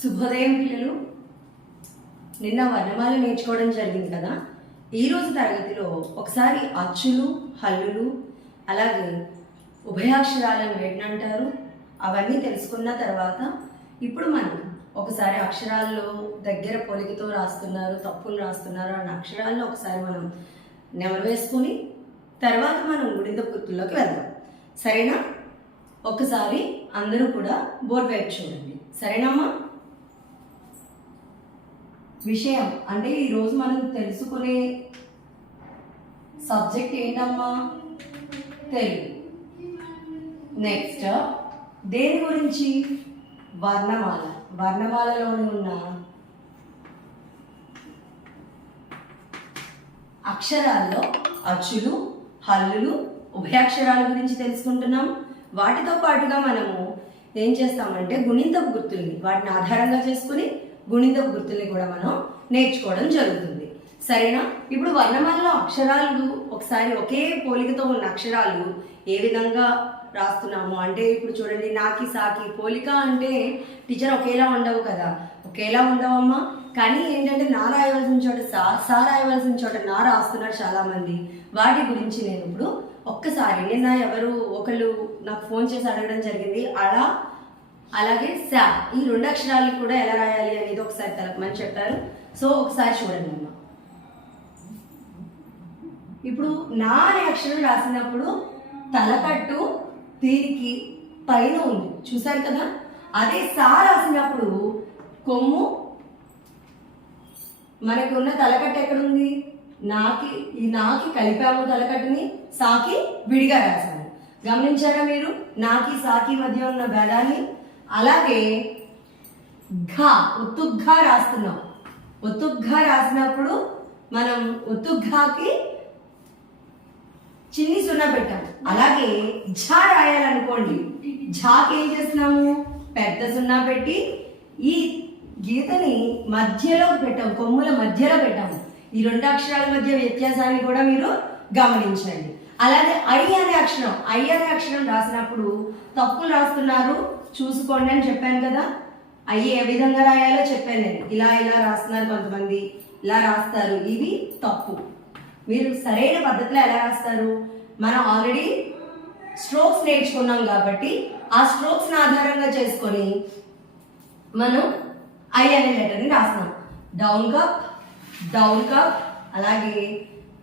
శుభోదయం పిల్లలు. నిన్న వర్ణమాల నేర్చుకోవడం జరిగింది కదా. ఈరోజు తరగతిలో ఒకసారి అచ్చులు, హల్లులు, అలాగే ఉభయాక్షరాలను ఏంటంటారు అవన్నీ తెలుసుకున్న తర్వాత ఇప్పుడు మనం ఒకసారి అక్షరాల్లో దగ్గర పోలికతో రాస్తున్నారు, తప్పులు రాస్తున్నారు అన్న అక్షరాలను ఒకసారి మనం నెమరు వేసుకుని తర్వాత మనం గుణిత గుర్తుల్లోకి వెళ్దాం. సరేనా? ఒకసారి అందరూ కూడా బోర్డు వైపు చూడండి. సరేనమ్మా? విషయం అంటే ఈరోజు మనం తెలుసుకునే సబ్జెక్ట్ ఏంటమ్మా? తెలుగు. నెక్స్ట్ దేని గురించి? వర్ణమాల. వర్ణమాలలోని ఉన్న అక్షరాల్లో అచ్చులు, హల్లులు, ఉభయాక్షరాల గురించి తెలుసుకుంటున్నాం. వాటితో పాటుగా మనము ఏం చేస్తామంటే గుణింతపు గుర్తుల్ని వాటిని ఆధారంగా చేసుకుని గుణింతపు గుర్తుల్ని కూడా మనం నేర్చుకోవడం జరుగుతుంది. సరేనా? ఇప్పుడు వర్ణమాలలో అక్షరాలు ఒకసారి ఒకే పోలికతో ఉన్న అక్షరాలు ఏ విధంగా రాస్తున్నాము అంటే ఇప్పుడు చూడండి, నాకి సాకి పోలిక అంటే టీచర్ ఒకేలా ఉండవు కదా, ఒకేలా ఉండవమ్మా. కానీ ఏంటంటే నా రాయవలసిన చోట సా రాయవలసిన చోట నా రాస్తున్నారు చాలా మంది. వాటి గురించి నేను ఇప్పుడు ఒక్కసారి నిన్న ఎవరు ఒకళ్ళు నాకు ఫోన్ చేసి అడగడం జరిగింది. అలాగే సా ఈ రెండు అక్షరాలు కూడా ఎలా రాయాలి అనేది ఒకసారి తెలపమని చెప్పారు. సో ఒకసారి చూడండి అమ్మా. ఇప్పుడు నా అనే అక్షరం రాసినప్పుడు తలకట్టు దీనికి పైన ఉంది, చూసారు కదా. అదే సా రాసినప్పుడు కొమ్ము మనకి ఉన్న తలకట్టు ఎక్కడుంది? నాకి కలిపాము తలకట్టుని, సాకి విడిగా రాశాము. గమనించారా మీరు నాకి సాకి మధ్య ఉన్న భేదాన్ని? అలాగే ఘా ఒత్తుఘా రాస్తున్నాం. ఒత్తుఘా రాసినప్పుడు మనం ఒత్తుఘాకి చిన్ని సున్నా పెట్టాము. అలాగే ఝా రాయాలనుకోండి, ఝాకి ఏం చేస్తున్నాము? పెద్ద సున్నా పెట్టి ఈ గీతని మధ్యలో పెట్టాము, కొమ్ముల మధ్యలో పెట్టాము. ఈ రెండు అక్షరాల మధ్య వ్యత్యాసాన్ని కూడా మీరు గమనించండి. అలాగే ఐ అనే అక్షరం రాసినప్పుడు తప్పులు రాస్తున్నారు చూసుకోండి అని చెప్పాను కదా. అయ్యి ఏ విధంగా రాయాలో చెప్పాను నేను. ఇలా రాస్తున్నారు కొంతమంది, ఇలా రాస్తారు, ఇది తప్పు. మీరు సరైన పద్ధతిలో ఎలా రాస్తారు? మనం ఆల్రెడీ స్ట్రోక్స్ నేర్చుకున్నాం కాబట్టి ఆ స్ట్రోక్స్ని ఆధారంగా చేసుకొని మనం ఐ అనే లెటర్ని రాస్తున్నాం. Down cup. అలాగే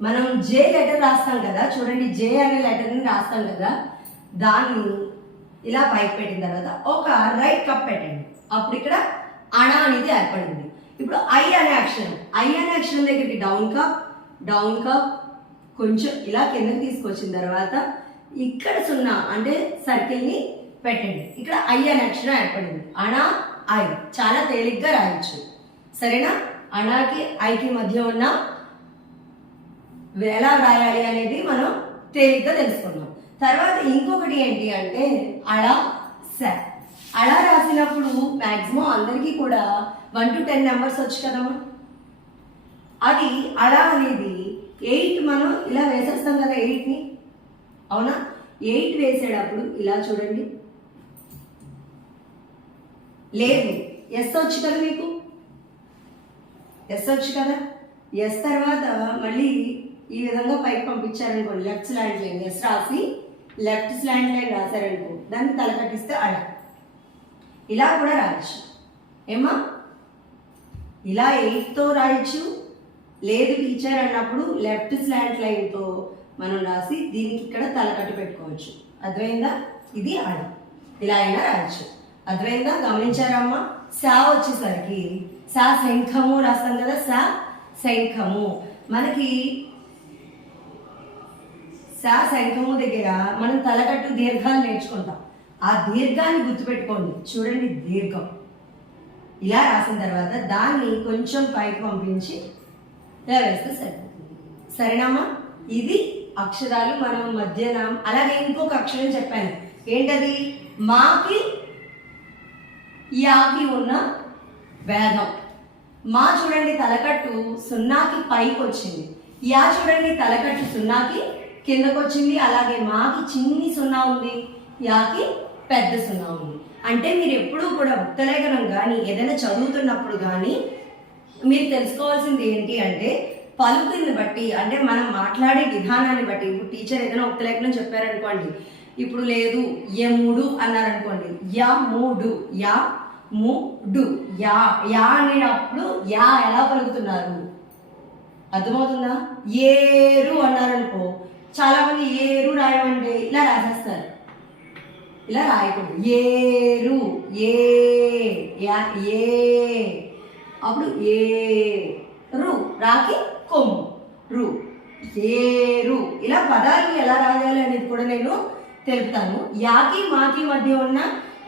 మనం జే లెటర్ రాస్తాం కదా, చూడండి జే అనే లెటర్ని రాస్తాం కదా, దాన్ని ఇలా పైకి పెట్టిన తర్వాత ఒక రైట్ కప్ పెట్టండి. అప్పుడు ఇక్కడ అణ అనేది ఏర్పడింది. ఇప్పుడు ఐ అనే అక్షరం దగ్గరికి డౌన్ కప్ కొంచెం ఇలా కిందకి తీసుకొచ్చిన తర్వాత ఇక్కడ సున్నా అంటే సర్కిల్ని పెట్టండి. ఇక్కడ ఐ అనే అక్షరం ఏర్పడింది. అణ ఐ చాలా తేలిగ్గా రాయొచ్చు. సరేనా? అణకి ఐకి మధ్య ఉన్న ఎలా రాయాలి అనేది మనం తేలిగ్గా తెలుసుకున్నాం. తర్వాత ఇంకొకటి ఏంటి అంటే అళ రాసినప్పుడు మ్యాక్సిమం అందరికీ కూడా 1 to 10 నెంబర్స్ వచ్చు కదమ్మా. అది అళ అనేది 8 మనం ఇలా వేసేస్తాం కదా 8ని, అవునా? 8 వేసేటప్పుడు ఇలా చూడండి, లేదు ఎస్ వచ్చు కదా, మీకు ఎస్ వచ్చు కదా. ఎస్ తర్వాత మళ్ళీ ఈ విధంగా పైకి పంపించారనుకోండి, లెఫ్ట్ స్లాంట్ లైన్ ఎస్ రాసి లెఫ్ట్ స్లాంట్ లైన్ రాశారనుకో, దాన్ని తలకట్టిస్తే అడ. ఇలా కూడా రాయొచ్చు ఏమా, ఇలా 8తో రాయొచ్చు. లేదు టీచర్ అన్నప్పుడు లెఫ్ట్ స్లాంట్ లైన్తో మనం రాసి దీనికి ఇక్కడ తలకట్టు పెట్టుకోవచ్చు. అర్థమైందా? ఇది అడ. ఇలా అయినా రాయొచ్చు. అర్థమైందా? గమనించారమ్మా? సా వచ్చేసరికి సా శంఖము రాస్తాం కదా, సా శంఖము. మనకి సా శంఖము దగ్గర మనం తలకట్టు దీర్ఘాలు నేర్చుకుంటాం. ఆ దీర్ఘాన్ని గుర్తుపెట్టుకోండి. చూడండి, దీర్ఘం ఇలా రాసిన తర్వాత దాన్ని కొంచెం పైకి పంపించి ఇలా వేస్తే సరిపోతుంది. సరేనమ్మా? ఇది అక్షరాలు మనం మధ్యన. అలాగే ఇంకొక అక్షరం చెప్పాను, ఏంటది? మాకి యాకి ఉన్న భేదం. మా చూడండి తలకట్టు సున్నాకి పైకి వచ్చింది, యా చూడండి తలకట్టు సున్నాకి కిందకు వచ్చింది. అలాగే మాకి చిన్ని సున్నా ఉంది, యాకి పెద్ద సున్నా ఉంది. అంటే మీరు ఎప్పుడూ కూడా ఉక్తలేఖనం కానీ ఏదైనా చదువుతున్నప్పుడు కానీ మీరు తెలుసుకోవాల్సింది ఏంటి అంటే పలుకుని బట్టి, అంటే మనం మాట్లాడే విధానాన్ని బట్టి. ఇప్పుడు టీచర్ ఏదైనా ఉక్తలేఖనం చెప్పారనుకోండి, ఇప్పుడు లేదు యముడు అన్నారనుకోండి, యముడు, యా ముడు, యా యా అనేటప్పుడు యా ఎలా పలుకుతున్నారు అర్థమవుతుందా? ఏరు అన్నారనుకో, చాలా మంది ఏరు రాయమంటే ఇలా రాసేస్తారు, ఇలా రాయకూడదు. ఏరు ఏ అప్పుడు ఏ రు రాకి కొమ్ము రు ఏరు. ఇలా పదాలు ఎలా రాయాలి అనేది కూడా నేను తెలుపుతాను. యాకి మాకి మధ్య ఉన్న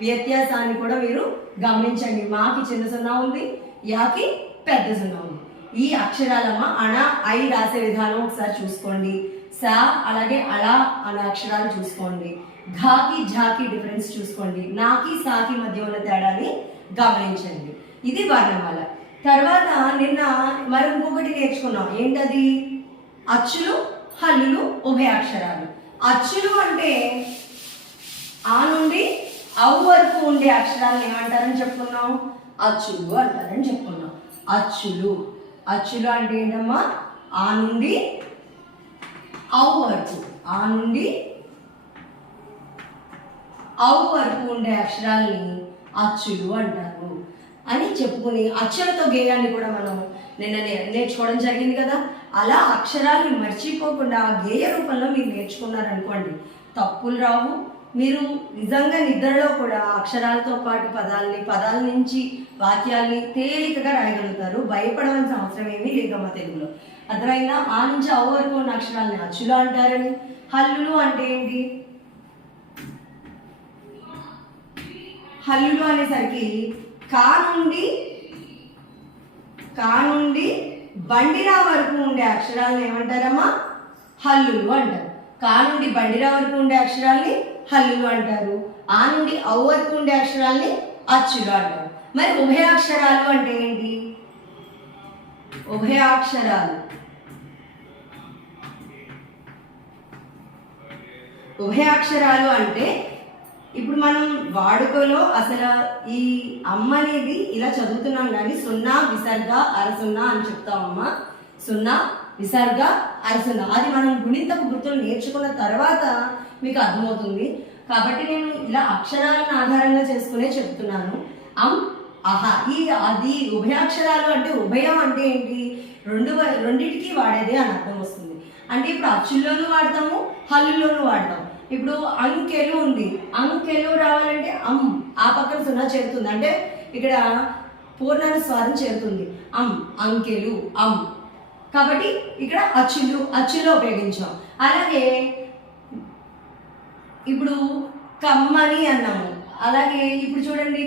వ్యత్యాసాన్ని కూడా మీరు గమనించండి. మాకి చిన్న సున్నా ఉంది, యాకి పెద్ద సున్నా ఉంది. ఈ అక్షరాలమ్మ అణ ఐ రాసే విధానం ఒకసారి చూసుకోండి. సా అలాగే అలా అనే అక్షరాలు చూసుకోండి. ఘాకి ఝాకి డిఫరెన్స్ చూసుకోండి. నాకి సాకి మధ్య ఉన్న తేడాని గమనించండి. ఇది వర్ణమాల. తర్వాత నిన్న మరి ఇంకొకటి నేర్చుకున్నాం. ఏంటది? అచ్చులు హల్లులు ఉభయాక్షరాలు. అచ్చులు అంటే ఆ నుండి అవు వరకు ఉండే అక్షరాలను ఏమంటారని చెప్పుకున్నాం? అచ్చులు అంటారని చెప్పుకున్నాం. అచ్చులు అచ్చులు అంటే ఏంటమ్మా? ఆ నుండి అవు వరకు, ఆ నుండి అవు వరకు ఉండే అక్షరాలని అచ్చులు అంటారు అని చెప్పుకుని అక్షరతో గేయాన్ని కూడా మనం నిన్న నేర్చుకోవడం జరిగింది కదా. అలా అక్షరాన్ని మర్చిపోకుండా గేయ రూపంలో మీరు నేర్చుకున్నారనుకోండి, తప్పులు రావు. మీరు నిజంగా నిద్రలో కూడా అక్షరాలతో పాటు పదాల నుంచి వాక్యాల్ని తేలికగా రాయగలుగుతారు. భయపడవలసిన అవసరం ఏమీ లేదమ్మా తెలుగులో. అర్థమైందా? ఆ నుంచి అవు వరకు ఉన్న అక్షరాలని అచ్చులు అంటారని. హల్లులు అంటే ఏంటి? హల్లులు అనేసరికి కా నుండి బండిరా వరకు ఉండే అక్షరాలను ఏమంటారమ్మా? హల్లులు అంటారు. కా నుండి బండిరా వరకు ఉండే అక్షరాల్ని హల్లులు అంటారు. ఆ నుండి అవు వరకు ఉండే అక్షరాల్ని అచ్చులు అంటారు. మరి ఉభయాక్షరాలు అంటే ఏంటి? ఉభయాక్షరాలు అంటే ఇప్పుడు మనం వాడుకలో అసలు ఈ అమ్మ అనేది ఇలా చదువుతున్నాం కానీ సున్నా విసర్గ అరసున్నా అని చెప్తామమ్మా. సున్నా విసర్గ అరసున్నా అది మనం గుణింతపు గుర్తులు నేర్చుకున్న తర్వాత మీకు అర్థమవుతుంది. కాబట్టి నేను ఇలా అక్షరాలను ఆధారంగా చేసుకునే చెప్తున్నాను. అహ అది ఉభయాక్షరాలు అంటే ఉభయం అంటే ఏంటి? రెండింటికి వాడేదే అని అర్థం వస్తుంది. అంటే ఇప్పుడు అచ్చుల్లోనూ వాడతాము, హల్లులోనూ వాడతాము. ఇప్పుడు అంకెలు ఉంది, అంకెలు రావాలంటే ఆ పక్కన సున్నా చేరుతుంది, అంటే ఇక్కడ పూర్ణానుస్వారం చేరుతుంది. అంకెలు కాబట్టి ఇక్కడ అచ్చులో ఉపయోగించాం. అలాగే ఇప్పుడు కమ్మని అన్నాము. అలాగే ఇప్పుడు చూడండి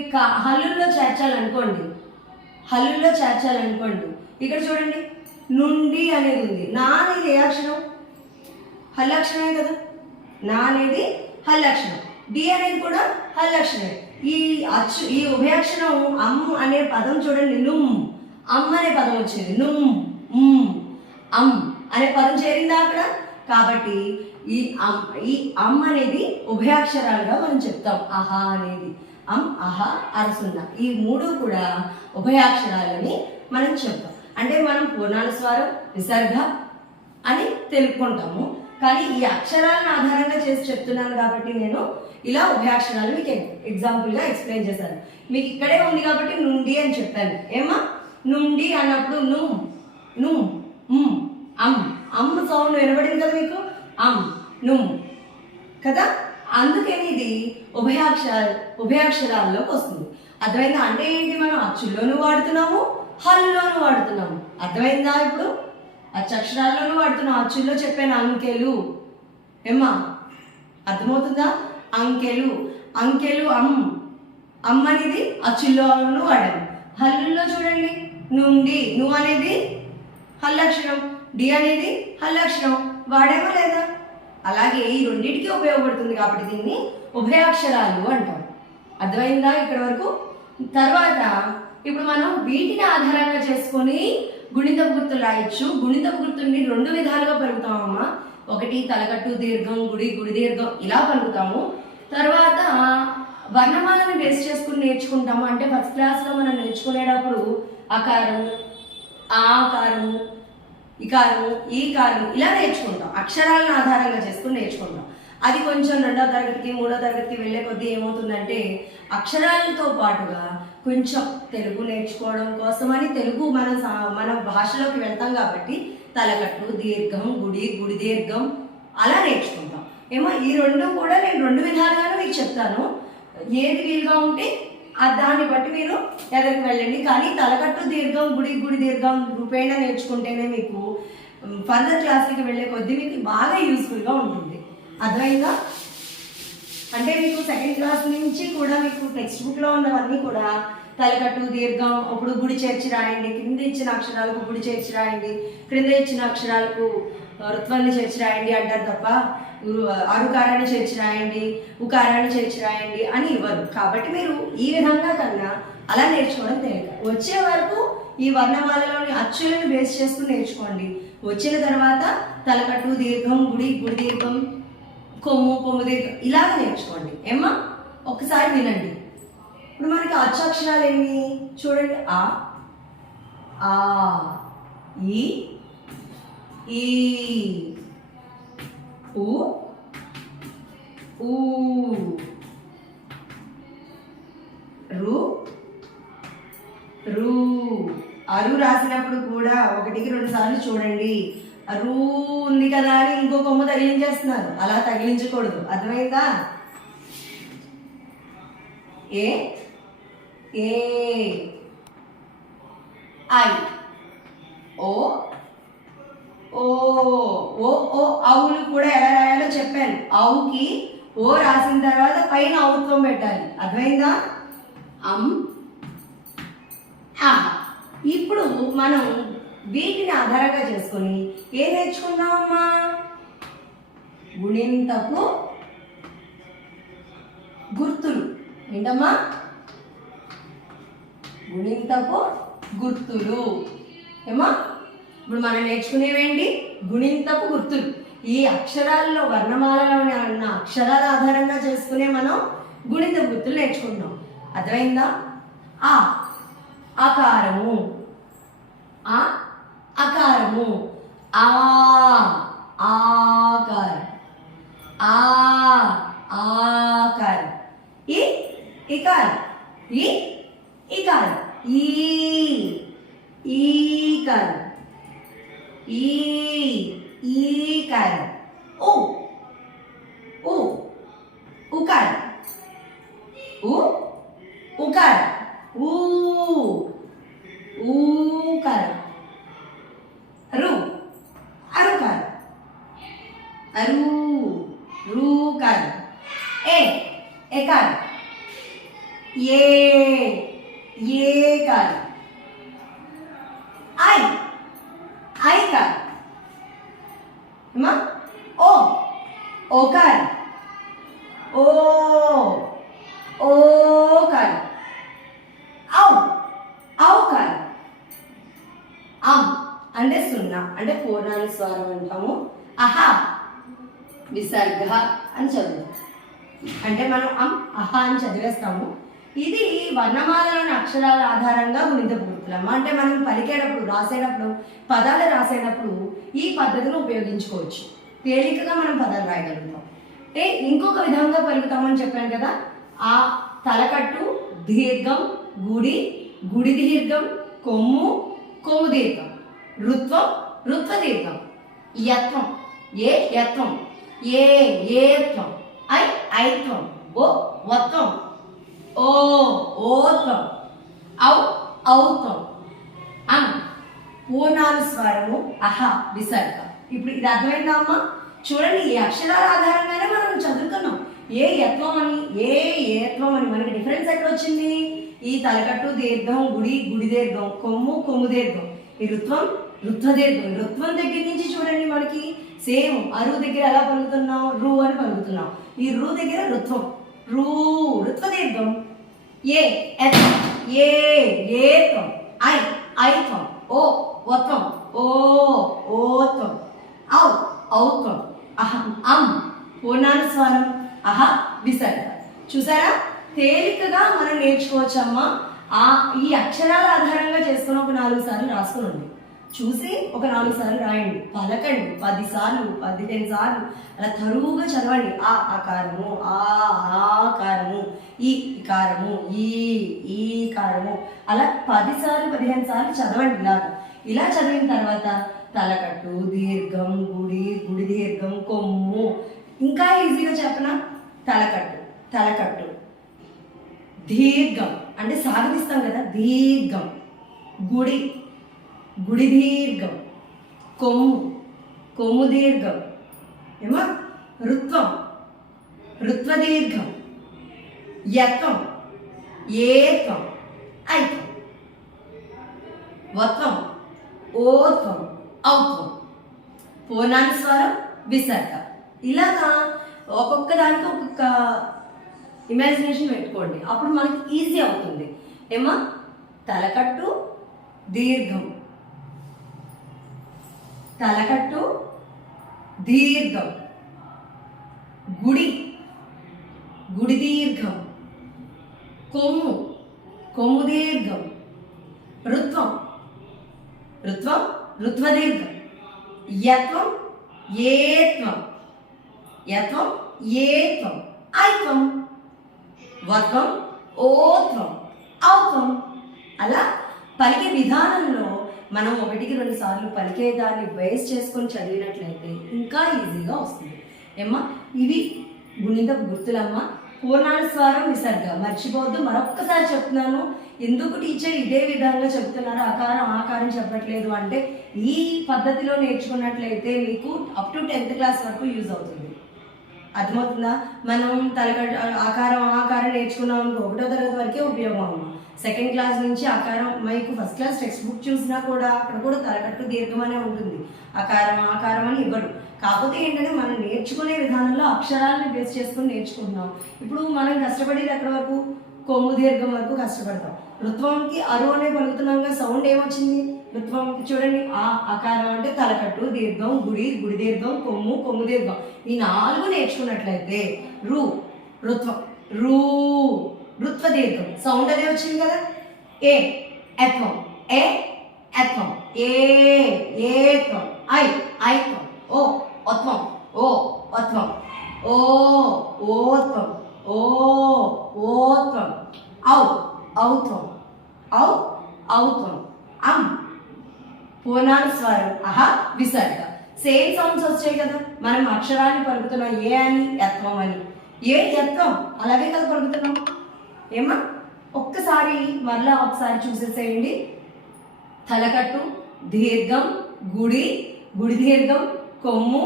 హల్లుల్లో చేర్చాలనుకోండి, ఇక్కడ చూడండి నుండి అనేది ఉంది. నా అనేది ఏ అక్షరం? హల్లక్షరమే కదా. నా అనేది హల్లక్షరం, డి అనేది కూడా హల్లక్షరమే. ఈ ఉభయాక్షరం అనే పదం చూడండి, అమ్మ అనే పదం వచ్చింది. అనే పదం చేరిందా అక్కడ? కాబట్టి ఈ అమ్మ అనేది ఉభయాక్షరాలుగా మనం చెప్తాం. అహా అనేది అహ అరసున్నా ఈ మూడు కూడా ఉభయాక్షరాలని మనం చెప్తాం. అంటే మనం పూర్ణానుస్వారం విసర్గ అని తెలుపుకుంటాము. కానీ ఈ అక్షరాలను ఆధారంగా చేసి చెప్తున్నాను కాబట్టి నేను ఇలా ఉభయాక్షరాలు మీకు ఎగ్జాంపుల్గా ఎక్స్ప్లెయిన్ చేశాను. మీకు ఇక్కడే ఉంది కాబట్టి నుండి అని చెప్పాను. ఏమా నుండి అన్నప్పుడు అమ్మ సౌండ్ వినబడింది కదా మీకు, కదా. అందుకని ఇది ఉభయాక్షరాల్లోకి వస్తుంది. అర్థమైందా? అంటే ఏంటి? మనం అచ్చుల్లోనూ వాడుతున్నాము, హల్లులోనూ వాడుతున్నాము. అర్థమైందా? ఇప్పుడు అక్షరాల్లోనూ వాడుతున్నాం. అచ్చుల్లో చెప్పాను అంకెలు, ఏమ్మా అర్థమవుతుందా? అంకెలు అమ్మ అనేది అచ్చుల్లోనూ వాడాము. హల్లుల్లో చూడండి నుండి నువ్వు అనేది హల్లక్షరం, డి అనేది హల్లక్షరం వాడేమో లేదా? అలాగే ఈ రెండింటికి ఉపయోగపడుతుంది కాబట్టి దీన్ని ఉభయాక్షరాలు అంటాం. అర్థమైందా ఇక్కడ వరకు? తర్వాత ఇప్పుడు మనం వీటిని ఆధారంగా చేసుకొని గుణితపు గుర్తులు రాయొచ్చు. గుణితపు గుర్తుల్ని రెండు విధాలుగా పలుకుతామమ్మా. ఒకటి తలకట్టు దీర్ఘం, గుడి దీర్ఘం ఇలా పలుకుతాము. తర్వాత వర్ణమాలను బేస్ చేసుకుని నేర్చుకుంటాము. అంటే ఫస్ట్ క్లాస్లో మనం నేర్చుకునేటప్పుడు అకారము, ఆకారము, ఇకారము, ఈకారము ఇలా నేర్చుకుంటాం. అక్షరాలను ఆధారంగా చేసుకుని నేర్చుకుంటాం. అది కొంచెం 2వ తరగతికి 3వ తరగతికి వెళ్ళే కొద్దీ ఏమవుతుందంటే అక్షరాలతో పాటుగా కొంచెం తెలుగు నేర్చుకోవడం కోసమని తెలుగు మన భాషలోకి వెళ్తాం కాబట్టి తలకట్టు, దీర్ఘం, గుడి, గుడి దీర్ఘం అలా నేర్చుకుంటాం. ఏమో ఈ రెండు కూడా నేను 2 విధాలుగానే మీకు చెప్తాను. ఏది వీలుగా ఉంటే దాన్ని బట్టి మీరు ఎదరికి వెళ్ళండి. కానీ తలకట్టు దీర్ఘం, గుడి, గుడి దీర్ఘం రూపేణ నేర్చుకుంటేనే మీకు ఫర్దర్ క్లాసులకి వెళ్ళే కొద్దీ మీకు బాగా యూస్ఫుల్గా ఉంటుంది. అర్థమైందా? అంటే మీకు 2nd క్లాస్ నుంచి కూడా మీకు టెక్స్ట్ బుక్లో ఉన్నవన్నీ కూడా తలకట్టు, దీర్ఘం, అప్పుడు గుడి చేర్చి రాయండి, క్రింద ఇచ్చిన అక్షరాలకు గుడి చేర్చి రాయండి, క్రింద ఇచ్చిన అక్షరాలకు రుత్వాన్ని చేర్చి రాయండి అంటారు తప్ప అరుకారాన్ని చేర్చి రాయండి, ఉకారాన్ని చేర్చి రాయండి అని ఇవ్వరు. కాబట్టి మీరు ఈ విధంగా కన్నా అలా నేర్చుకోవడం తేలిక. వచ్చే వరకు ఈ వర్ణమాలలోని అచ్చులను బేస్ చేసుకుని నేర్చుకోండి. వచ్చిన తర్వాత తలకట్టు, దీర్ఘం, గుడి, గుడి దీర్ఘం, కొమ్ము, కొమ్ము దీర్ఘం ఇలాగ నేర్చుకోండి. ఏమ్మా ఒకసారి వినండి. ఇప్పుడు మనకి అచ్చు అక్షరాలు ఏమి చూడండి. ఆ, ఈ, ఊ, రు, అరు రాసినప్పుడు కూడా 1కి 2 సార్లు చూడండి. అరు ఉంది కదా అని ఇంకో కొమ్ము తగిలించేస్తున్నారు. అలా తగిలించకూడదు. అర్థమైందా? ఏ, ఐ, ఓ, అవులు కూడా ఎలా రాయాలో చెప్పాను. అవుకి ఓ రాసిన తర్వాత పైన ఔత్వం పెట్టాలి. అర్థమైందా? ఇప్పుడు మనం వీటిని ఆధారంగా చేసుకొని ఏం నేర్చుకుందామమ్మా? గుణింతపు గుర్తులు. ఏంటమ్మా? గుణింతపు గుర్తులు. ఏమా ఇప్పుడు మనం నేర్చుకునేవేంటి? గుణింతపు గుర్తులు. ఈ అక్షరాల్లో వర్ణమాలలోనే ఉన్న అక్షరాల ఆధారంగా చేసుకునే మనం గుణింతపు గుర్తులు నేర్చుకుంటాం. అర్థమైందా? అకారము, అకారము, ఆకారం, ఆకారం, ఇకారం, ఇకారం, ఈకారం, ఈకారం, ఉకారం, ఉకారం, ఊకారం, అరుకారం, రూకారం, ఏకారం, ఏకారం, ఐకారం, ఓకారం, ఓకారం, ఔకారం. అంటే 0 అంటే పూర్ణాని స్వరం అంటాము. అహా విసర్గ అని చదువు. అంటే మనం అహా అని చదివేస్తాము. ఇది వర్ణమాలలోని అక్షరాల ఆధారంగా గుణింతపు గుర్తులమ్మ. అంటే మనం పలికేటప్పుడు, రాసేటప్పుడు, పదాలు రాసేటప్పుడు ఈ పద్ధతిని ఉపయోగించుకోవచ్చు. తేలికగా మనం పదాలు రాయగలుగుతాం. ఇంకొక విధంగా పలుకుతామని చెప్పాను కదా. ఆ తలకట్టు, దీర్ఘం, గుడి, గుడి దీర్ఘం, కొమ్ము, కొమ్ము దీర్ఘం, రుత్వం, రుత్వ దీర్ఘం, యత్వం, యత్వం, ఏత్వం, ఐత్వం, వత్వం, ఓత్వం, ఔత్వం, పూర్ణానుస్వారము, విసర్గ. ఇప్పుడు ఇది అర్థమైందా అమ్మా? చూడండి, ఈ అక్షరాల ఆధారంగానే మనం చదువుతున్నాం. ఏ యత్వం అని, ఏత్వం అని. మనకి డిఫరెన్స్ ఎక్కడ వచ్చింది? ఈ తలకట్టు దీర్ఘం, గుడి, గుడి దీర్ఘం, కొమ్ము, కొమ్ము దీర్ఘం, ఈ రుత్వం, రుత్వ దీర్ఘం. రుత్వం దగ్గర నుంచి చూడండి మనకి సేమ్ అరు దగ్గర ఎలా పలుకుతున్నాం? రు అని పలుకుతున్నాం. ఈ రు దగ్గర రుత్వం, రుత్వ దీర్ఘం, ఏత్వం, ఏత్వం, ఐత్వం, వత్వం, ఓత్వం, ఔత్వం, పూర్ణానుస్వారం, విసర్గ. చూసారా? తేలికగా మనం నేర్చుకోవచ్చమ్మా. ఈ అక్షరాల ఆధారంగా చేసుకుని ఒక 4 సార్లు రాసుకునండి. చూసి ఒక 4 సార్లు రాయండి, పలకండి 10 సార్లు 15 సార్లు అలా తరువుగా చదవండి. ఆ ఆకారము, ఆకారము, ఈ కారము, ఈ కారము అలా 10 సార్లు 15 సార్లు చదవండి. ఇలా చదివిన తర్వాత తలకట్టు, దీర్ఘం, గుడి, గుడి దీర్ఘం, కొమ్ము. ఇంకా ఈజీగా చెప్పనా? తలకట్టు దీర్ఘం అంటే సాగతిస్తాం కదా, దీర్ఘం, గుడి, గుడి దీర్ఘం, కొమ్ము దీర్ఘం, ఏమా రుత్వ దీర్ఘం, యత్వం, ఏత్వం, ఐత్వం, వత్వం, ఓత్వం, ఔత్వం, పూర్ణానుస్వారం, విసర్గ. ఇలాగా ఒక్కొక్క దానికి ఒక్కొక్క ఇమాజినేషన్ పెట్టుకోండి, అప్పుడు మనకి ఈజీ అవుతుంది. ఏమా? తలకట్టు దీర్ఘం, తలకట్టు దీర్ఘం, గుడి దీర్ఘం, కొమ్ము దీర్ఘం, రుత్వ దీర్ఘం, యత్వం, ఏత్వం, ఐత్వం, వత్వం, ఓత్వం, ఔత్వం. అలా పలికే విధానంలో మనం 1-2 సార్లు పలికేదాన్ని బేస్ చేసుకొని చదివినట్లయితే ఇంకా ఈజీగా వస్తుంది. ఏమ్మా? ఇవి గుణింతపు గుర్తులమ్మ. పూర్ణానుస్వారం, విసర్గ మర్చిపోవద్దు. మరొక్కసారి చెప్తున్నాను, ఎందుకు టీచర్ ఇదే విధంగా చెప్తున్నారు, ఆకారం చెప్పట్లేదు అంటే, ఈ పద్ధతిలో నేర్చుకున్నట్లయితే మీకు అప్ టు 10th క్లాస్ వరకు యూజ్ అవుతుంది. అర్థమవుతుందా? మనం ఆకారం నేర్చుకున్నాం అనుకో, 1వ తరగతి వరకే ఉపయోగం అమ్మ. 2nd క్లాస్ నుంచి ఆకారం, మీకు ఫస్ట్ క్లాస్ టెక్స్ట్ బుక్ చూసినా కూడా అక్కడ కూడా తలకట్టు దీర్ఘం అనే ఉంటుంది. ఆకారం అని ఇవ్వడు. కాకపోతే ఏంటంటే మనం నేర్చుకునే విధానంలో అక్షరాలను బేస్ చేసుకుని నేర్చుకుంటున్నాం. ఇప్పుడు మనం కష్టపడేది ఎక్కడి వరకు? కొమ్ము దీర్ఘం వరకు కష్టపడతాం. రుత్వంకి అరు అనే పలుకుతున్నాంగా, సౌండ్ ఏమొచ్చింది? రుత్వంకి చూడండి, ఆకారం అంటే తలకట్టు దీర్ఘం, గుడి దీర్ఘం, కొమ్ము దీర్ఘం. ఈ 4 నేర్చుకున్నట్లయితే రుత్వం, రుత్వ దీర్ఘం, సౌండ్ అదే వచ్చింది కదా. ఎత్వం, ఎత్వం, ఏత్వం, ఐత్వం, ఒత్వం, ఒత్వం, ఓత్వం, ఓత్వం, ఔత్వం, ఔత్వం, పూర్ణానుస్వారం, విసర్గ. సేమ్ సౌండ్స్ వచ్చాయి కదా. మనం అక్షరాన్ని పలుకుతున్నాం, ఏ అని, యత్వం అని. యత్వం అలాగే కదా పలుకుతున్నాం. ఏమా? మరలా ఒకసారి చూసేసేయండి. తలకట్టు దీర్ఘం, గుడి దీర్ఘం, కొమ్ము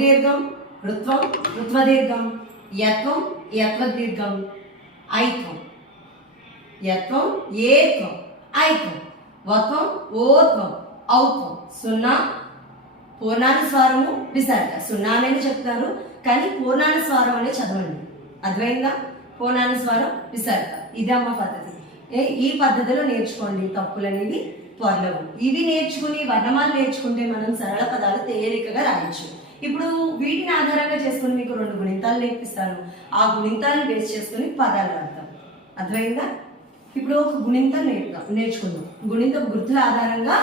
దీర్ఘం, రుత్వ దీర్ఘం, యత్వ దీర్ఘం, ఐత్వం, ఏత్వం, ఐత్వం, వత్వం, ఓత్వం, ఔత్వం. 0 పూర్ణానుస్వారము, విసర్గ. 0 అనేది చెప్తారు, కానీ పూర్ణానుస్వారం అనే చదవండి. అర్థమైందా? పూర్ణానుస్వారం, విసర్గ. ఇదమ్మ పద్ధతి. ఈ పద్ధతిలో నేర్చుకోండి, తప్పులు అనేవి పొరలవు. ఇవి నేర్చుకుని వర్ణమాలు నేర్చుకుంటే మనం సరళ పదాలు తేలికగా రాయొచ్చు. ఇప్పుడు వీటిని ఆధారంగా చేసుకుని మీకు 2 గుణింతాలు నేర్పిస్తాను. ఆ గుణింతాలను బేస్ చేసుకుని పదాలు రాద్దాం. అర్థమైందా? ఇప్పుడు ఒక గుణింతం నేర్చుకుందాం. గుణింత గుర్తుల ఆధారంగా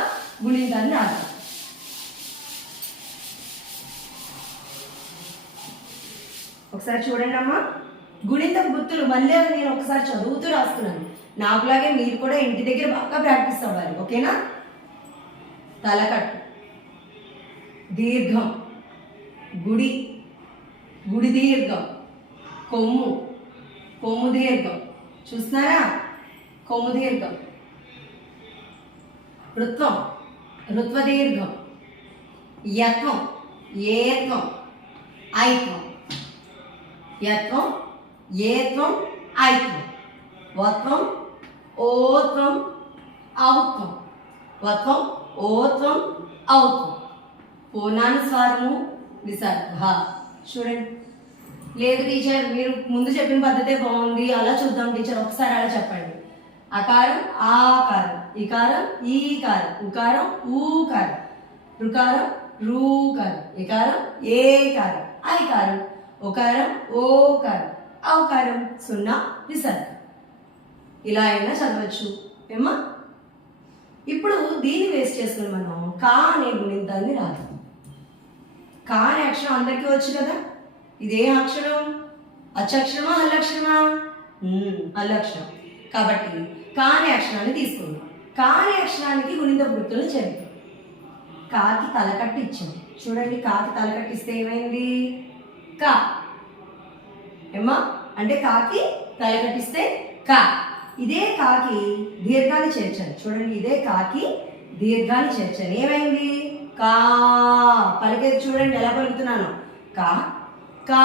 గుణింతాన్ని రాద్దాం. ఒకసారి చూడండి అమ్మా. గుణింత గుర్తులు మళ్ళీ నేను ఒకసారి చదువుతూ రాస్తున్నాను. నాకులాగే మీరు కూడా ఇంటి దగ్గర బాగా ప్రాక్టీస్ అవ్వాలి. ఓకేనా? తలకట్టు దీర్ఘం, గుడి దీర్ఘం, కొమ్ము దీర్ఘం. చూస్తున్నారా? కొమ్ము దీర్ఘం, రుత్వ దీర్ఘం, యత్వం, ఏత్వం, ఐత్వం, ఏత్వం, ఐత్వం, వత్వం, ఓత్వం, ఔత్వం, పూర్ణానుస్వారము, విసర్గ. చూడండి. లేదు టీచర్, మీరు ముందు చెప్పిన పద్ధతే బాగుంది, అలా చూద్దాం టీచర్, ఒకసారి అలా చెప్పండి. అకారం, ఆకారం, ఇకారం, ఈకారం, ఉకారం, ఊకారం, రుకారం, రూకారం, ఇకారం, ఏకారం, ఐకారం, ఉకారం, ఓకారం, ఔకారం, సున్నా విసర్గ. ఇలా అయినా చదవచ్చు ఏమ్మా. ఇప్పుడు దీన్ని వేస్ట్ చేసుకుని మనం కా అనే గుణింతాన్ని రాదు. కా అనే అక్షరం అందరికీ వచ్చు కదా. ఇదే అక్షరం అచ్చక్షరమా హల్లక్షరమా? హల్లక్షరం. కాబట్టి కా అనే అక్షరాన్ని తీసుకుందాం. కా అనే అక్షరానికి గుణిత గుర్తులు చేద్దాం. కాకి తలకట్టు ఇచ్చాం. చూడండి, కాకి తలకట్టు ఇస్తే ఏమైంది? కా. ఏమ్మా, అంటే కాకి తలకట్టిస్తే కా. ఇదే కాకి దీర్ఘాన్ని చేర్చాను. చూడండి, ఇదే కాకి దీర్ఘాన్ని చేర్చాను. ఏమైంది? కా. పలికేది చూడండి ఎలా పలుకుతున్నాను. కా కా.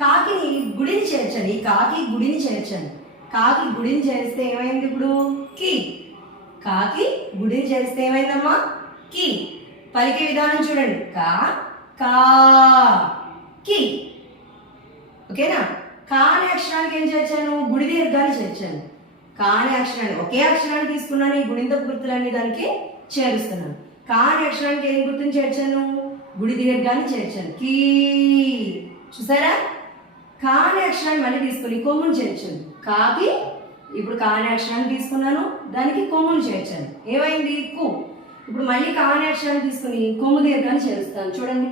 కాకిని గుడిని చేర్చాను. ఈ కాకి గుడిని చేర్చాను. కాకి గుడిని చేస్తే ఏమైంది? ఇప్పుడు కి. కాకి గుడిని చేస్తే ఏమైందమ్మా? కి. పలికే విధానం చూడండి. కా కా కి. ఓకేనా? కా అనే అక్షరానికి ఏం చేర్చాను? గుడి దీర్ఘాన్ని చేర్చాను. కా అనే అక్షరాన్ని ఒకే అక్షరాన్ని తీసుకున్నాను. ఈ గుణిత గుర్తులన్నీ దానికి చేరుస్తున్నాను. కా అనే అక్షరానికి ఏం గుర్తుని చేర్చాను? గుడి దీర్ఘాన్ని చేర్చాను. కీ. చూసారా? కా అనే అక్షరాన్ని మళ్ళీ తీసుకుని కొమ్మును చేర్చాను. కాకి. ఇప్పుడు కా అనే అక్షరాన్ని తీసుకున్నాను, దానికి కొమ్మును చేర్చాను. ఏమైంది? కు. ఇప్పుడు మళ్ళీ కా అనే అక్షరాన్ని తీసుకుని కొమ్ము దీర్ఘాన్ని చేరుస్తాను. చూడండి,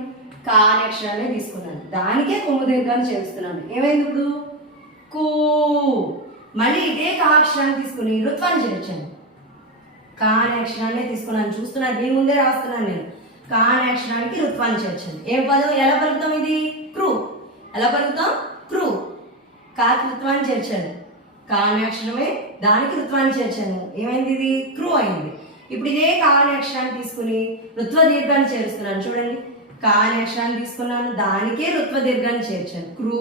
కా అనే అక్షరాన్ని తీసుకున్నాను, దానికే కొమ్ము దీర్ఘాన్ని చేరుస్తున్నాను. ఏమైంది? ఇప్పుడు కు. మళ్ళీ ఇదే కా అక్షరాన్ని తీసుకుని రుత్వాన్ని చేర్చాను. కా అనే అక్షరాన్ని తీసుకున్నాను. చూస్తున్నాను, మీ ముందే రాస్తున్నాను నేను. కా అనే అక్షరానికి రుత్వాన్ని చేర్చాను. ఏం పదం? ఎలా పలుకుతాం? ఇది క్రూ. ఎలా పలుకుతాం? క్రూ. కాకి రుత్వాన్ని చేర్చాను. కా అనే అక్షరమే, దానికి రుత్వాన్ని చేర్చాను. ఏమైంది? ఇది క్రూ అయింది. ఇప్పుడు ఇదే కా అనే అక్షరాన్ని తీసుకుని రుత్వ దీర్ఘాన్ని చేరుస్తున్నాను. చూడండి, కా అనే అక్షరాన్ని తీసుకున్నాను, దానికే రుత్వ దీర్ఘాన్ని చేర్చాను. క్రూ.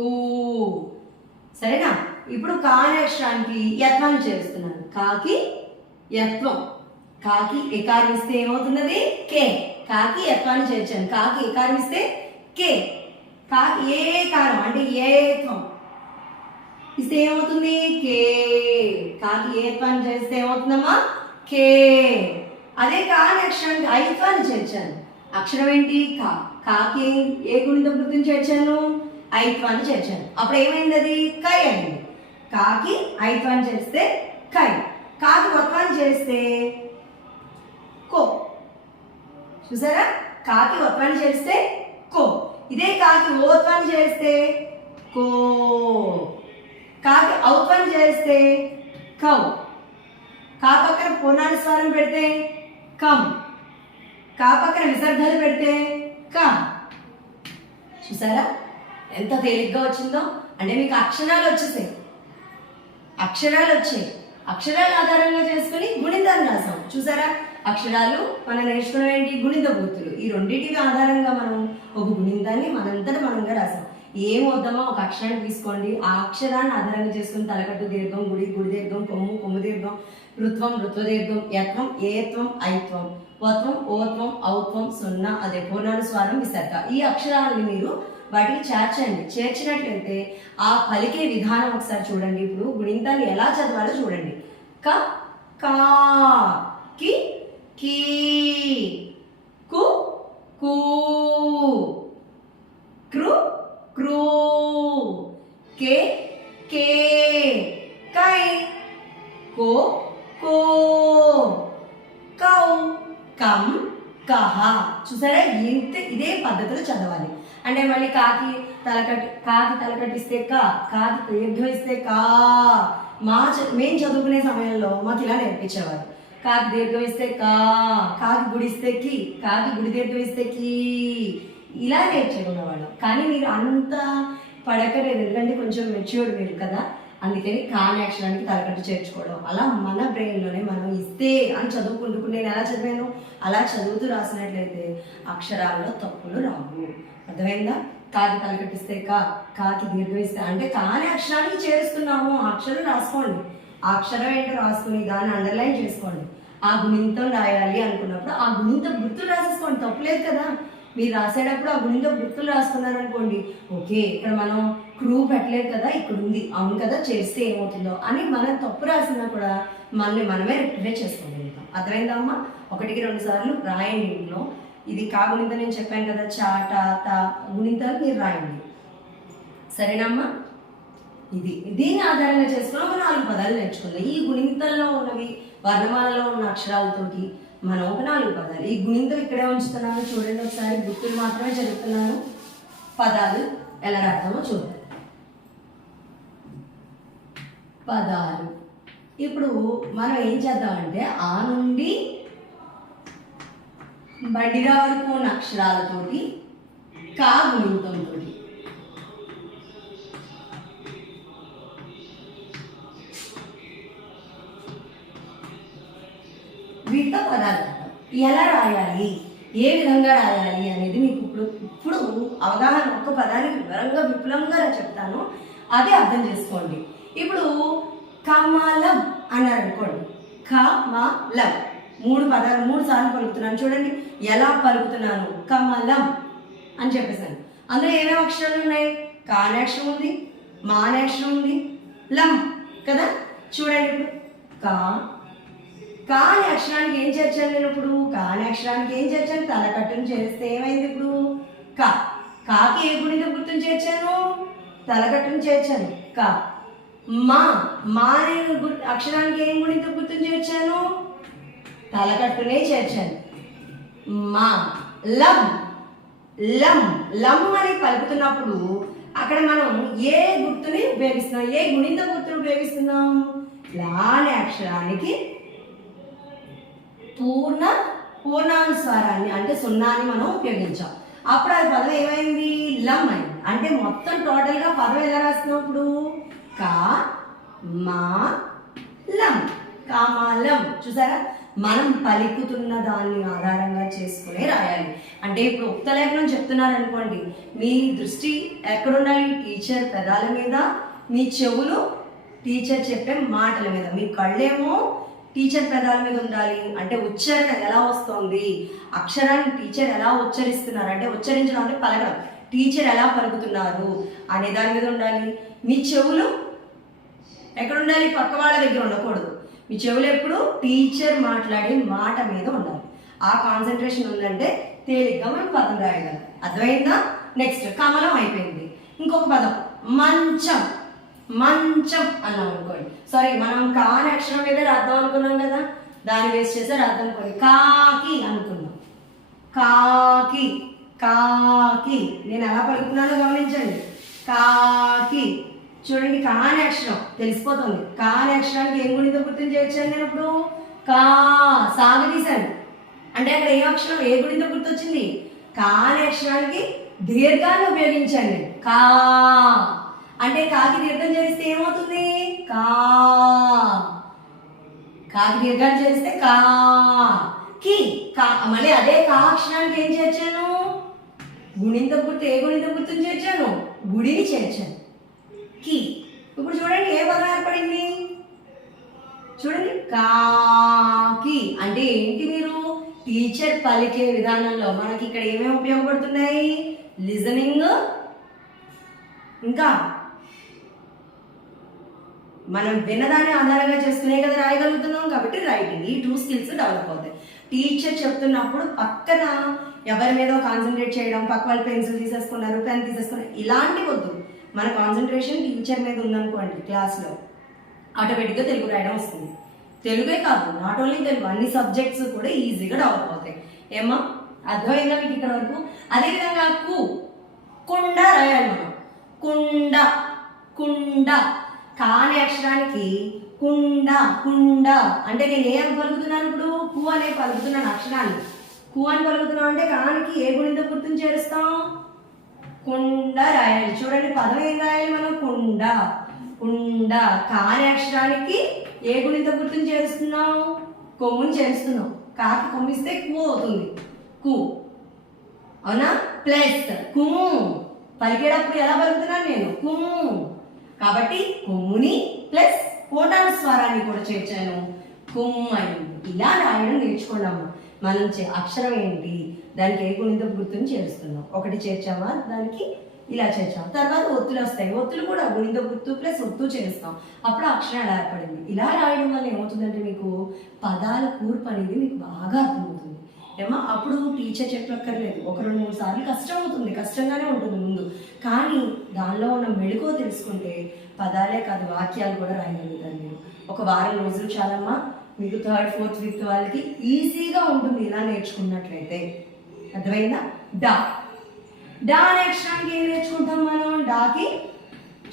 సరేనా? ఇప్పుడు కా అనే అక్షరానికి యత్వాన్ని చేరుస్తున్నాను. కాకి యత్వం. కాకి ఎకారం ఇస్తే ఏమవుతున్నది? కే. కాకి యత్వాన్ని చేర్చాను. కాకి ఎకారం ఇస్తే కే. కాకి ఏ కారం అంటే ఏత్వం ఇస్తే ఏమవుతుంది? కే. కాకి ఏత్వాన్ని చేస్తే ఏమవుతుందమ్మా? కే. అదే కా అనే అక్షరానికి ఐత్వాన్ని చేర్చాను. అక్షరం ఏంటి? కా. కాకి ఏ గుణిత గుర్తుని చేర్చాను? ఐత్వాన్ని చేర్చాను. అప్పుడు ఏమైంది? అది కై అయింది. కాకి ఐత్వాన్ని చేస్తే కై. కాకి వత్వాన్ని చేస్తే కో. చూసారా? కాకి వత్వాన్ని చేస్తే కో. ఇదే కాకి ఓత్వాన్ని చేస్తే కో. కాకి ఔత్వాన్ని చేస్తే కౌ. కా పక్కన పూర్ణాలు స్వరం పెడితే కం. కా పక్కన విసర్గలు పెడితే కం. చూసారా ఎంత తేలిగ్గా వచ్చిందో? అంటే మీకు అక్షరాలు వచ్చేసాయి. అక్షరాలు వచ్చాయి. అక్షరాల ఆధారంగా చేసుకుని గుణితాన్ని రాసాం. చూసారా? అక్షరాలు మనం నేర్చుకున్న ఏంటి? గుణిత గుర్తులు. ఈ రెండింటి ఆధారంగా మనం ఒక గుణితాన్ని మనంతట మనంగా రాసాం. ఏం వద్దామో ఒక అక్షరాన్ని తీసుకోండి, ఆ అక్షరాన్ని ఆధారంగా చేసుకుని తలకట్టు దీర్ఘం, గుడి దీర్ఘం, కొమ్ము కొమ్ము దీర్ఘం, ఋత్వం ఋత్వ దీర్ఘం, యత్వం ఏత్వం ఐత్వం, వత్వం ఓత్వం ఔత్వం, సున్నా అదే పూర్ణాలు స్వరం విసర్గ. ఈ అక్షరాలను మీరు వాటికి చేర్చండి. చేర్చినట్లయితే ఆ పలికే విధానం ఒకసారి చూడండి. ఇప్పుడు గుణితాన్ని ఎలా చదవాలో చూడండి. క కా, కి కీ, కు కూ, క్రు క్రూ, కే కే, కై కో కో, కౌ కం కహ. చూసారా? ఇదే పద్ధతిలో చదవాలి. అంటే మళ్ళీ కాకి తలకట్టిస్తే కా, కాకి దీర్ఘం ఇస్తే కా. మేము చదువుకునే సమయంలో మాకు ఇలా నేర్పించేవారు. కాకి దీర్ఘం ఇస్తే కా, కాకి గుడిస్తే కి, కాకి గుడి దీర్ఘం ఇస్తే కీ, ఇలా నేర్చుకునేవాళ్ళం. కానీ మీరు అంత పడకలేదు, ఎందుకంటే కొంచెం మెచ్యూర్డ్ మీరు కదా. అందుకని కాని అక్షరానికి తలకట్టు చేర్చుకోవడం, అలా మన బ్రెయిన్లోనే మనం ఇస్తే అని చదువుకుంటూ నేను ఎలా చదివాను అలా చదువుతూ రాసినట్లయితే అక్షరాల్లో తప్పులు రావు. అర్థమైందా? కాకి తలకట్టిస్తే కాకి దీర్ఘం ఇస్తే అంటే కాని అక్షరానికి చేరుస్తున్నాము. ఆ అక్షరం రాసుకోండి. ఆ అక్షరం ఏంటో రాసుకుని దాన్ని అండర్లైన్ చేసుకోండి. ఆ గుణింతం రాయాలి అనుకున్నప్పుడు ఆ గుణింత గుర్తులు రాసేసుకోండి, తప్పులేదు కదా. మీరు రాసేటప్పుడు ఆ గుణింత గుర్తులు రాసుకున్నారు అనుకోండి, ఓకే ఇక్కడ మనం క్రూ పెట్టలేదు కదా, ఇక్కడ ఉంది, అవును కదా, చేస్తే ఏమవుతుందో అని మనం తప్పు రాసినా కూడా మనమే రెక్టిఫై చేసుకోగలుగుతాం. అర్థమైందా అమ్మా? 1కి 2 సార్లు రాయండి ఇంట్లో. ఇది కా గుణింతం నేను చెప్పాను కదా, చాట తా గుణింతాలు మీరు రాయండి. సరేనా అమ్మా? ఇది దీన్ని ఆధారంగా చేసుకుని ఒక 4 పదాలు నేర్చుకుందాం. ఈ గుణింతంలో ఉన్నవి వర్ణమాలలో ఉన్న అక్షరాలతోటి మనం ఒక 4 పదాలు. ఈ గుణింతం ఇక్కడే ఉంచుతున్నాను చూడండి, ఒకసారి గుర్తులు మాత్రమే చదువుతున్నాను. పదాలు ఎలా రాద్దామో చూద్దాం. పదాలు ఇప్పుడు మనం ఏం చేద్దామంటే ఆ నుండి బండిరా వరకు ఉన్న అక్షరాలతోటి కా గుణింతంతో వీటితో పదాలు ఎలా రాయాలి, ఏ విధంగా రాయాలి అనేది మీకు ఇప్పుడు అవగాహన. ఒక్క పదానికి వివరంగా విపులంగా చెప్తాను, అదే అర్థం చేసుకోండి. ఇప్పుడు కమలం అన్నారు అనుకోండి, కమలం 3 పదాలు 3 సార్లు పలుకుతున్నాను చూడండి. ఎలా పలుకుతున్నాను? కమలం అని చెప్పేసాను. అందులో ఏమేమి అక్షరాలు ఉన్నాయి? కా అనే అక్షరం ఉంది, మా అనే అక్షరం ఉంది, లం కదా. చూడండి ఇప్పుడు కా అనే అక్షరానికి ఏం చేర్చాను నేను? ఇప్పుడు కా అనే అక్షరానికి ఏం చేర్చాను? తలకట్టును చేస్తే ఏమైంది? ఇప్పుడు కాకి ఏ గుణిత గుర్తుని చేర్చాను? తలకట్టును చేర్చాను. కా మా అనే అక్షరానికి ఏం గుణిత గుర్తుని చేర్చాను? తలకట్టునే చేర్చాను. మా లం లం లం అని పలుకుతున్నప్పుడు అక్కడ మనం ఏ గుర్తుని ఉపయోగిస్తున్నాం? ఏ గుణిత గుర్తుని ఉపయోగిస్తున్నాం? లా అనే అక్షరానికి పూర్ణానుస్వారాన్ని అంటే సున్నాని మనం ఉపయోగించాం. అప్పుడు అది పదం ఏమైంది? లం అయింది. అంటే మొత్తం టోటల్గా పదం ఎలా రాస్తున్నాం? ఇప్పుడు కా మా లం, కామాలం. చూసారా, మనం పలుకుతున్న దాన్ని ఆధారంగా చేసుకునే రాయాలి. అంటే ఇప్పుడు ఉక్త లేఖనం చెప్తున్నారు అనుకోండి, మీ దృష్టి ఎక్కడుండాలి? టీచర్ పెదాల మీద, మీ చెవులు టీచర్ చెప్పే మాటల మీద, మీ కళ్ళేమో టీచర్ పెదాల మీద ఉండాలి. అంటే ఉచ్చారణ ఎలా వస్తుంది, అక్షరాన్ని టీచర్ ఎలా ఉచ్చరిస్తున్నారు, అంటే ఉచ్చరించడం అంటే పలకడం, టీచర్ ఎలా పలుకుతున్నారు అనే దాని మీద ఉండాలి. మీ చెవులు ఎక్కడ ఉండాలి? పక్క వాళ్ళ దగ్గర ఉండకూడదు. మీ చెవులు ఎప్పుడు టీచర్ మాట్లాడే మాట మీద ఉండాలి. ఆ కాన్సన్ట్రేషన్ ఉందంటే తేలిగ్గా మనం పదం రాయగలం. అర్థమైందా? నెక్స్ట్ కమలం అయిపోయింది. ఇంకొక పదం మంచం. మంచం అన్నాం అనుకోండి, సారీ మనం కా అనే అక్షరం మీద రాద్దాం అనుకున్నాం కదా, దాన్ని వేస్ట్ చేస్తే రాద్దాం అనుకోండి. కాకి అనుకున్నాం. కాకి కాకి నేను ఎలా పలుకుతున్నానో గమనించండి. కాకి చూడండి, కా అనే అక్షరం తెలిసిపోతుంది. కా అనే అక్షరానికి ఏం గుణిత గుర్తుని చేర్చాను నేను? ఇప్పుడు కా సాగదీశాను అంటే అక్కడ ఏ అక్షరం ఏ గుణిత గుర్తు వచ్చింది? కా అనే అక్షరానికి దీర్ఘాన్ని ఉపయోగించాను నేను. కా అంటే కాకి దీర్ఘం చేస్తే ఏమవుతుంది? కాకి దీర్ఘాన్ని చేస్తే కా కి కా. మళ్ళీ అదే కా అక్షరానికి ఏం చేర్చాను? గుణింత గుర్తు. ఏ గుణిత గుర్తుని చేర్చాను? గుడిని చేర్చాను. కి. ఇప్పుడు చూడండి ఏ పదం ఏర్పడింది? చూడండి, కాకి అంటే ఏంటి? మీరు టీచర్ పలికే విధానంలో మనకి ఇక్కడ ఏమేమి ఉపయోగపడుతున్నాయి? లిజనింగ్, ఇంకా మనం విన్నదాన్ని ఆధారంగా చేసుకునే కదా రాయగలుగుతున్నాం. కాబట్టి రైటింగ్, ఈ 2 స్కిల్స్ డెవలప్ అవుతాయి. టీచర్ చెప్తున్నప్పుడు పక్కన ఎవరి మీద కాన్సన్ట్రేట్ చేయడం, పక్క వాళ్ళు పెన్సిల్ తీసేసుకున్నారు, పెన్ తీసేసుకున్నారు, ఇలాంటి వద్దు. మన కాన్సన్ట్రేషన్ టీచర్ మీద ఉందనుకోండి, క్లాస్లో ఆటోమేటిక్గా తెలుగు రాయడం వస్తుంది. తెలుగే కాదు, నాట్ ఓన్లీ తెలుగు, అన్ని సబ్జెక్ట్స్ కూడా ఈజీగా డెవలప్ అవుతాయి. ఏమా అర్థమైందా మీకు ఇక్కడ వరకు? అదేవిధంగా కుండ రాయాలి మనం. కుండ కుండ కా అనే అక్షరానికి కుండ కుండ అంటే నేను ఏం పలుకుతున్నాను? ఇప్పుడు కు అనే పలుకుతున్నాను అక్షరాన్ని. కు అని పలుకుతున్నాం అంటే కానికి ఏ గుణిత గుర్తుని చేరుస్తాం? కుండ రాయాలి. చూడండి పదం ఏం రాయాలి మనం? కుండ కుండ. కా అనే అక్షరానికి ఏ గుణిత గుర్తుని చేరుస్తున్నాం? కొమ్ముని చేరుస్తున్నాం. కాకి కొమ్మిస్తే కు అవుతుంది, కు. అవునా? ప్లస్ కుము. పలికేటప్పుడు ఎలా పలుకుతున్నాను నేను? కుము. కాబట్టి కొమ్ముని ప్లస్ పూర్ణానుస్వారాన్ని కూడా చేర్చాను, కుమ్ము అయింది. ఇలా రాయడం నేర్చుకున్నాము. మనం అక్షరం ఏంటి, దానికి ఏ గుణిత గుర్తుని చేరుస్తున్నాం. ఒకటి చేర్చామా, దానికి ఇలా చేర్చాం. తర్వాత ఒత్తులు వస్తాయి. ఒత్తులు కూడా గుణిత గుర్తు ప్లస్ ఒత్తు చేస్తాం. అప్పుడు అక్షరం ఎలా ఏర్పడింది. ఇలా రాయడం వల్ల ఏమవుతుందంటే మీకు పదాల కూర్పు అనేది మీకు బాగా అర్థమవుతుంది. ఏమో అప్పుడు టీచర్ చెప్పక్కర్లేదు, 1-2-3 సార్లు కష్టం అవుతుంది, కష్టంగానే ఉంటుంది ముందు. కానీ దానిలో ఉన్న మెళుకువ తెలుసుకుంటే పదాలే కాదు వాక్యాలు కూడా రాయగలుగుతారు మీరు. ఒక వారం రోజులు చాలమ్మా, మీకు 3rd, 4th, 5th వాళ్ళకి ఈజీగా ఉంటుంది ఇలా నేర్చుకున్నట్లయితే. అర్థమైందా? డా డా అనే అక్షరానికి ఏం నేర్చుకుంటాం మనం? డాకి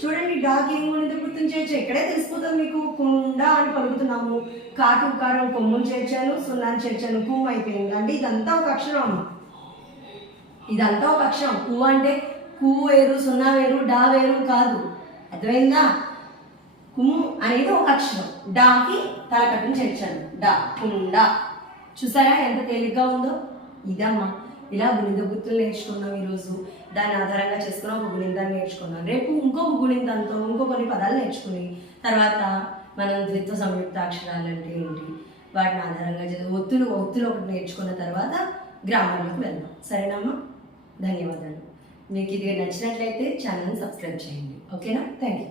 చూడండి, డాకి ఏం గుణింత గుర్తుని చేయొచ్చు ఇక్కడే తెలిసిపోతుంది మీకు. కుండ అని పలుకుతున్నాము, కాకి ఉకారం కొమ్మును చేర్చాను, సున్నాన్ని చేర్చాను, కుమ్ అయిపోయింది అంటే ఇదంతా ఒక అక్షరం. ఇదంతా ఒక అక్షరం. కు అంటే కు వేరు, సున్నా వేరు, డా వేరు కాదు. అర్థమైందా? కుమ్ అనేది ఒక అక్షరం. డాకి తలకట్టును చేర్చాను, డా కుండ. చూసారా ఎంత తేలిగ్గా ఉందో? ఇదమ్మా, ఇలా గుణింత గుర్తులు నేర్చుకున్నాం ఈరోజు. దాన్ని ఆధారంగా చేసుకుని ఒక గుణింతాన్ని నేర్చుకున్నాం. రేపు ఇంకొక గుణింతంతో ఇంకో కొన్ని పదాలు నేర్చుకుని తర్వాత మనం ద్విత్వ సంయుక్త అక్షరాలు అంటే ఏంటి వాటిని ఆధారంగా ఒత్తులు ఒకటి నేర్చుకున్న తర్వాత గ్రామర్లోకి వెళ్దాం. సరేనమ్మా? ధన్యవాదాలు. మీకు ఇది నచ్చినట్లయితే ఛానల్ని సబ్స్క్రైబ్ చేయండి. ఓకేనా? Thank you.